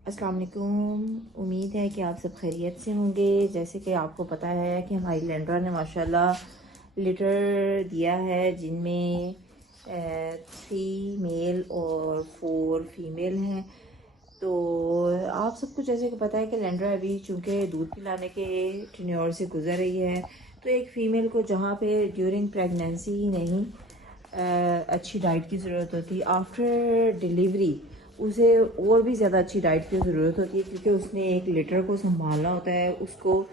अस्सलाम वालेकुम। उम्मीद है कि आप सब खैरियत से होंगे। जैसे कि आपको पता है कि हमारी लैंड्रा ने माशाल्लाह लिटर दिया है, जिनमें 3 मेल और 4 फीमेल हैं। तो आप सबको जैसे कि पता है कि लैंड्रा अभी चूँकि दूध पिलाने के टेन्योर से गुजर रही है, तो एक फ़ीमेल को जहाँ पे ड्यूरिंग प्रेगनेंसी ही नहीं अच्छी डाइट की ज़रूरत होती है, आफ्टर डिलीवरी उसे और भी ज़्यादा अच्छी डाइट की ज़रूरत होती है, क्योंकि उसने एक लिटर को संभालना होता है, उसको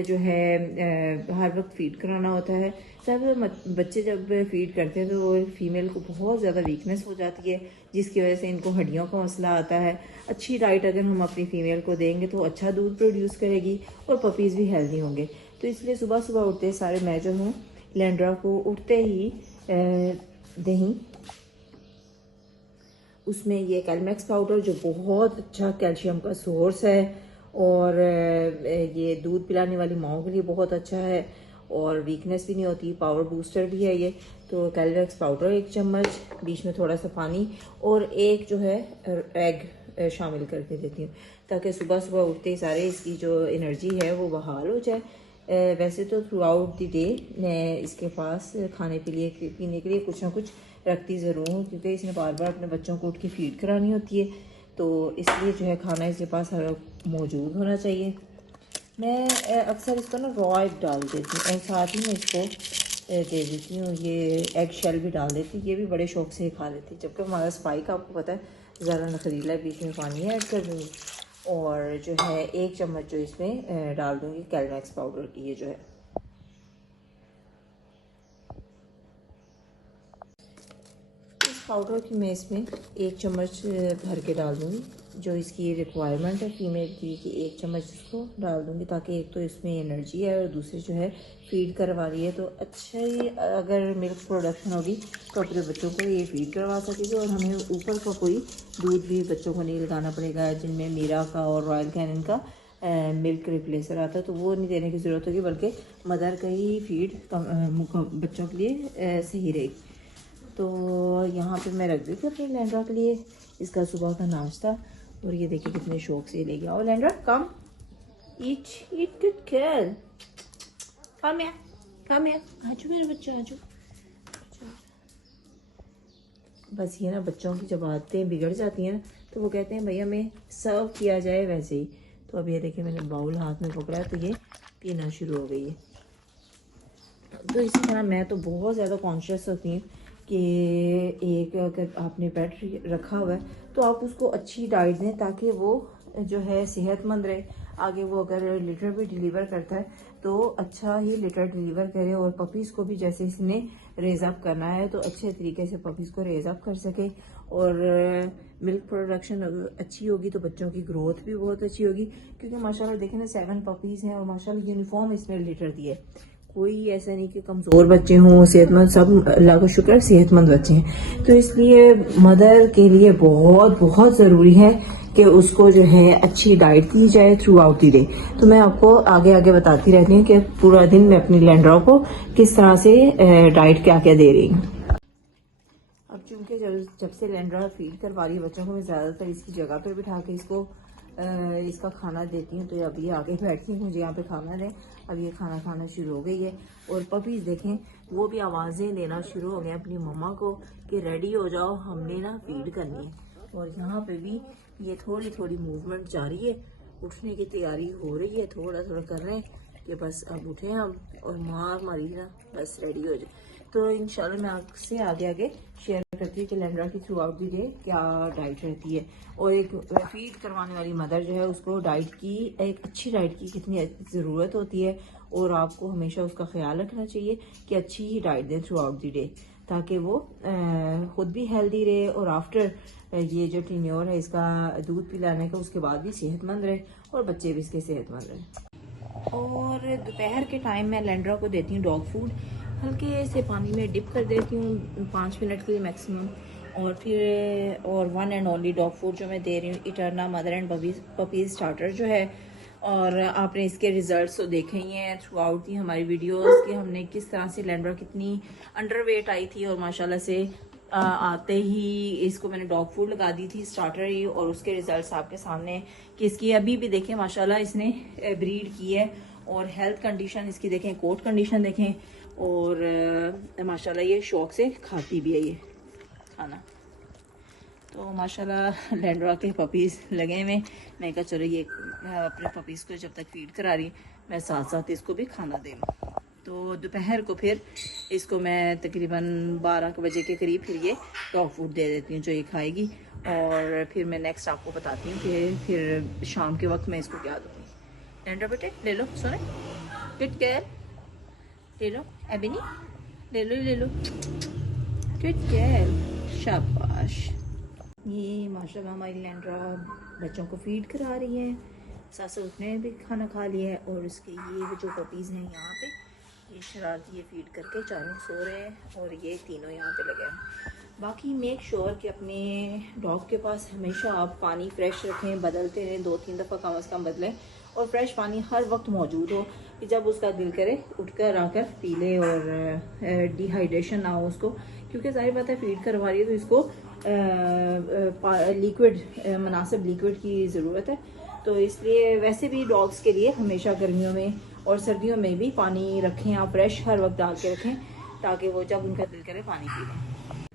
जो है हर वक्त फीड कराना होता है। सब बच्चे जब फीड करते हैं तो वो फीमेल को बहुत ज़्यादा वीकनेस हो जाती है, जिसकी वजह से इनको हड्डियों का मसला आता है। अच्छी डाइट अगर हम अपनी फ़ीमेल को देंगे तो अच्छा दूध प्रोड्यूस करेगी और पपीज़ भी हेल्दी होंगे। तो इसलिए सुबह सुबह उठते सारे मैं जो हूँ लैंड्रा को उठते ही दही, उसमें ये कैलमैक्स पाउडर जो बहुत अच्छा कैल्शियम का सोर्स है और ये दूध पिलाने वाली माओ के लिए बहुत अच्छा है और वीकनेस भी नहीं होती, पावर बूस्टर भी है ये। तो कैलमैक्स पाउडर 1 चम्मच, बीच में थोड़ा सा पानी और एक जो है एग शामिल करके देती हूँ, ताकि सुबह सुबह उठते ही सारे इसकी जो एनर्जी है वो बहाल हो जाए। वैसे तो थ्रू आउट द डे मैं इसके पास खाने के लिए पीने के लिए कुछ ना कुछ रखती ज़रूर हूँ, क्योंकि इसने बार बार अपने बच्चों को उठ के फीड करानी होती है, तो इसलिए जो है खाना इसके पास हर वक्त मौजूद होना चाहिए। मैं अक्सर इसको ना रॉ एग डाल देती हूँ और साथ ही मैं इसको दे देती हूँ, ये एग शेल भी डाल देती हूँ, ये भी बड़े शौक से खा लेती है। जबकि हमारा स्पाइक आपको पता है ज़रा नखरीला है, बीच में पानी ऐड कर दूँगी और जो है 1 चम्मच जो इसमें डाल दूँगी कैलमैक्स पाउडर की। ये जो है पाउडर की मैं इसमें 1 चम्मच भर के डाल दूँगी, जो इसकी रिक्वायरमेंट है फीमेल की कि 1 चम्मच इसको डाल दूँगी, ताकि एक तो इसमें एनर्जी है और दूसरी जो है फीड करवा रही है तो अच्छा ही अगर मिल्क प्रोडक्शन होगी तो अपने बच्चों को ये फीड करवा सकेगी और हमें ऊपर का कोई दूध भी बच्चों को नहीं लगाना पड़ेगा, जिनमें मीरा का और रॉयल कैनिन का मिल्क रिप्लेसर आता है, तो वो नहीं देने की ज़रूरत होगी, बल्कि मदर का ही फीड बच्चों के लिए सही रहेगी। तो यहाँ पे मैं रख दी थी अपनी लैंड्रा के लिए इसका सुबह का नाश्ता, और ये देखिए कितने शौक से ले गया। और लैंड्रा कम ईट ईट गुड गर्ल, कम या आजू मेरे बच्चे आजू। बस ये ना बच्चों की जब आदतें बिगड़ जाती हैं तो वो कहते हैं भैया हमें सर्व किया जाए वैसे ही। तो अब ये देखिए मैंने बाउल हाथ में पकड़ा है तो ये पीना शुरू हो गई है। तो इसी तरह मैं तो बहुत ज़्यादा कॉन्शियस होती हूँ कि एक अगर आपने पेट रखा हुआ है तो आप उसको अच्छी डाइट दें, ताकि वो जो है सेहतमंद रहे। आगे वो अगर लिटर भी डिलीवर करता है तो अच्छा ही लिटर डिलीवर करे, और पपीज़ को भी जैसे इसने रेज अप करना है तो अच्छे तरीके से पपीज़ को रेज अप कर सके। और मिल्क प्रोडक्शन अच्छी होगी तो बच्चों की ग्रोथ भी बहुत अच्छी होगी, क्योंकि माशाल्लाह देखें ना 7 पपीज़ हैं और माशाल्लाह यूनिफॉर्म इसने लिटर दिए। कोई ऐसा नहीं कि कमज़ोर बच्चे हों, सेहतमंद, सब अल्लाह का शुक्र सेहतमंद बच्चे हैं। तो इसलिए मदर के लिए बहुत बहुत ज़रूरी है कि उसको जो है अच्छी डाइट दी जाए थ्रू आउट द डे। तो मैं आपको आगे आगे बताती रहती हूँ कि पूरा दिन मैं अपनी लैंड्रा को किस तरह से डाइट क्या क्या दे रही हूँ। अब चूंकि जब से लैंड्रा फीड करवा रही है बच्चों को, मैं ज़्यादातर इसकी जगह पर बिठा के इसको इसका खाना देती हूँ। तो अभी आगे बैठती हूँ, मुझे यहाँ पे खाना दें। अब ये खाना खाना शुरू हो गई है और पपीज़ देखें वो भी आवाज़ें देना शुरू हो गए अपनी मम्मा को कि रेडी हो जाओ, हमने ना फीड करनी है। और यहाँ पे भी ये थोड़ी थोड़ी मूवमेंट जारी है, उठने की तैयारी हो रही है, थोड़ा थोड़ा कर रहे हैं कि बस अब उठे हम और मार मारी ना बस रेडी हो जाए। तो इंशाल्लाह मैं आपसे आगे आगे शेयर करती हूँ कि लैंड्रा की थ्रू आउट द डे क्या डाइट रहती है, और एक फीड करवाने वाली मदर जो है उसको डाइट की, एक अच्छी डाइट की कितनी ज़रूरत होती है। और आपको हमेशा उसका ख्याल रखना चाहिए कि अच्छी ही डाइट दें थ्रू आउट द डे, ताकि वो खुद भी हेल्दी रहे और आफ्टर ये जो टीन्योर है इसका दूध पिलाने का उसके बाद भी सेहतमंद रहे और बच्चे भी इसके सेहतमंद रहे। और दोपहर के टाइम मैं लैंड्रा को देती हूँ डॉग फूड, हल्के से पानी में डिप कर देती हूँ 5 मिनट के लिए मैक्सिमम। और फिर और one and only dog food जो मैं दे रही हूँ इटर्ना मदर एंड पपीज स्टार्टर जो है। और आपने इसके रिजल्ट्स तो देखे ही हैं थ्रू आउट थी हमारी वीडियोस कि हमने किस तरह से लैंड्रा कितनी अंडरवेट आई थी और माशाल्लाह से आते ही इसको मैंने डॉग फूड लगा दी थी स्टार्टर ही, और उसके रिजल्ट्स आपके सामने हैं कि इसकी अभी भी देखें माशाल्लाह इसने ब्रीड की है, और हेल्थ कंडीशन इसकी देखें, कोट कंडीशन देखें, और माशाल्लाह ये शौक से खाती भी है ये खाना। तो माशाल्लाह लैंड्रा के पपीज़ लगे हुए, मैं कहा चलो ये अपने पपीज़ को जब तक फीड करा रही मैं साथ साथ इसको भी खाना दे लूँ। तो दोपहर को फिर इसको मैं तकरीबन 12 बजे के करीब फिर ये डॉग फूड दे देती हूँ जो ये खाएगी, और फिर मैं नेक्स्ट आपको बताती हूँ कि फिर शाम के वक्त मैं इसको क्या दूँगी। लैंड्रा बेटे ले लो, सोने गुड गर्ल, ले लो एबिनी, ले लो गुड गर्ल, शाबाश। ये माशाल्लाह हमारी लैंड्रा बच्चों को फीड करा रही है, साथ साथ उसने भी खाना खा लिया है, और उसके ये जो पपीज़ हैं यहाँ पे ये शरारती ये फीड करके चारों सो रहे हैं, और ये तीनों यहाँ पे लगे हैं। बाकी मेक श्योर कि अपने डॉग के पास हमेशा आप पानी फ्रेश रखें, बदलते रहें, 2-3 दफ़ा कम से कम बदलें, और फ्रेश पानी हर वक्त मौजूद हो कि जब उसका दिल करे उठकर आकर पी ले, और डिहाइड्रेशन ना हो उसको, क्योंकि जाहिर बात है फीड करवा रही है तो इसको लिक्विड मुनासिब लिक्विड की ज़रूरत है। तो इसलिए वैसे भी डॉग्स के लिए हमेशा गर्मियों में और सर्दियों में भी पानी रखें आप, फ्रेश हर वक्त डाल के रखें, ताकि वो जब उनका दिल करे पानी पी लें।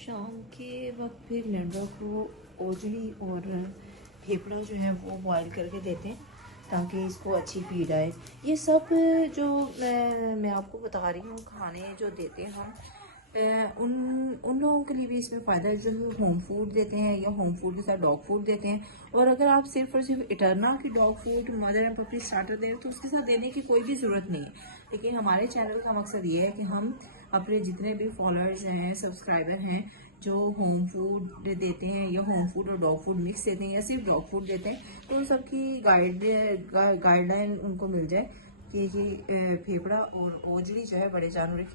शाम के वक्त फिर लैंड्रा को ओजड़ी और फेफड़ा जो है वो बॉयल करके देते हैं ताकि इसको अच्छी फीड आए। ये सब जो मैं आपको बता रही हूँ खाने जो देते हैं हम, उन लोगों के लिए भी इसमें फ़ायदा है जो होम फूड देते हैं या होम फूड के साथ डॉग फूड देते हैं। और अगर आप सिर्फ और सिर्फ इटर्ना की dog food mother and puppy starter दें तो उसके साथ देने की कोई भी ज़रूरत नहीं है। लेकिन हमारे चैनल का मकसद ये है कि हम अपने जितने भी फॉलोअर्स हैं, सब्सक्राइबर हैं, जो होम फूड देते हैं या होम फूड और डॉग फूड मिक्स देते हैं या सिर्फ डॉग फूड देते हैं, तो उन सबकी गाइडलाइन उनको मिल जाए कि ये फेफड़ा और ओजड़ी जो है बड़े जानवर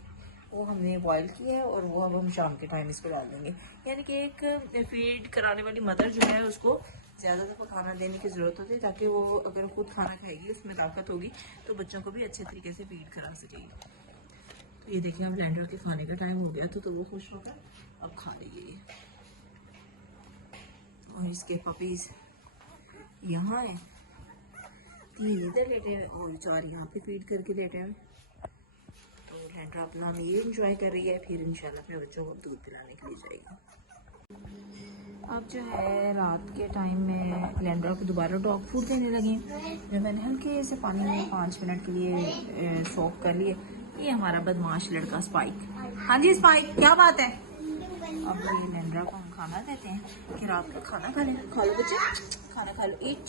वो हमने बॉयल किया है, और वो अब हम शाम के टाइम इसको डाल देंगे। यानी कि एक फीड कराने वाली मदर जो है उसको ज़्यादा दफ़ा खाना देने की ज़रूरत होती है, ताकि वो अगर खुद खाना खाएगी उसमें ताकत होगी तो बच्चों को भी अच्छे तरीके से फीड करा सकेगी। तो ये देखिए अब लैंडर के खाने का टाइम हो गया तो वो खुश होकर अब खा लेगी ये। और इसके पपीज़ यहाँ हैं, 3 इधर लेटे हुए और 4 यहाँ पे फीड करके लेटे हुए। तो लैंड्रा अपना ये इंजॉय कर रही है, फिर इंशाल्लाह अपने बच्चों को दूध पिलाने के लिए जाएगी। अब जो है रात के टाइम में लैंड्रा को दोबारा डॉग फूड देने लगे, जो मैंने हल्के से पानी में 5 मिनट के लिए सोक कर लिए। ये हमारा बदमाश लड़का स्पाइक। हाँ जी स्पाइक, क्या बात है? अब ये लैंड्रा को हम खाना देते हैं कि रात का खाना खा लें। खा लो बच्चे, खाना खा लो, ईट।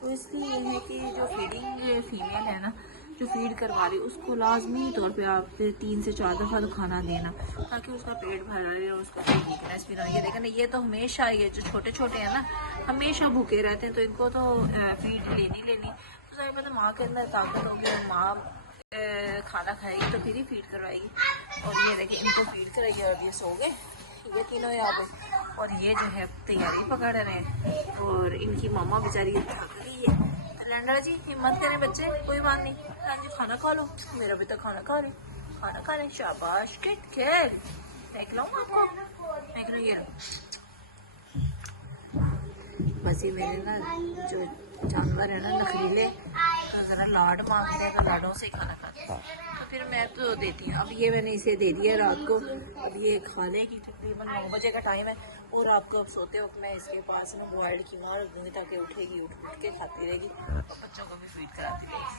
तो इसलिए ये है कि जो फीडिंग फीमेल है ना, जो फीड करवा रही उसको लाजमी तौर पे आप 3 से 4 दफ़ा तो खाना देना, ताकि उसका पेट भरा रहे और उसका कोई वीकनेस भी ना हो। ये देखें ना, ये तो हमेशा ये जो छोटे छोटे हैं ना हमेशा भूखे रहते हैं, तो इनको तो फीड लेनी। तो सारी पता माँ के अंदर ताकत होगी और माँ खाना खाएगी तो फिर ही फीड करवाएगी। और ये देखें इनको फीड कराइए, और ये सो गए ये तीनों यहाँ पे, और ये जो है तैयारी पकड़ रहे हैं, और इनकी मामा बेचारी थक गई है। लैंड्रा जी हिम्मत करें बच्चे, कोई बात नहीं। हाँ जी खाना खा लो, मेरा बेटा खाना खा ले, शाबाश गुड गर्ल। मैं खिलाऊँ आपको, मैं खिलाऊँ, ये बस ये मेरे ना जो जानवर है ना नखरीले, ज़रा लाड मांगते हैं तो लाडों से ही खाना खाते हैं, तो फिर मैं तो देती हूँ। अब ये मैंने इसे दे दिया रात को, अब ये खाने की तकरीबन 9 बजे का टाइम है, और आपको अब सोते वक्त मैं इसके पास ना बॉइल्ड कीमा रख दूँगी ताकि उठेगी, उठ के खाती रहेगी और बच्चों को भी फीड कराती रहेगी।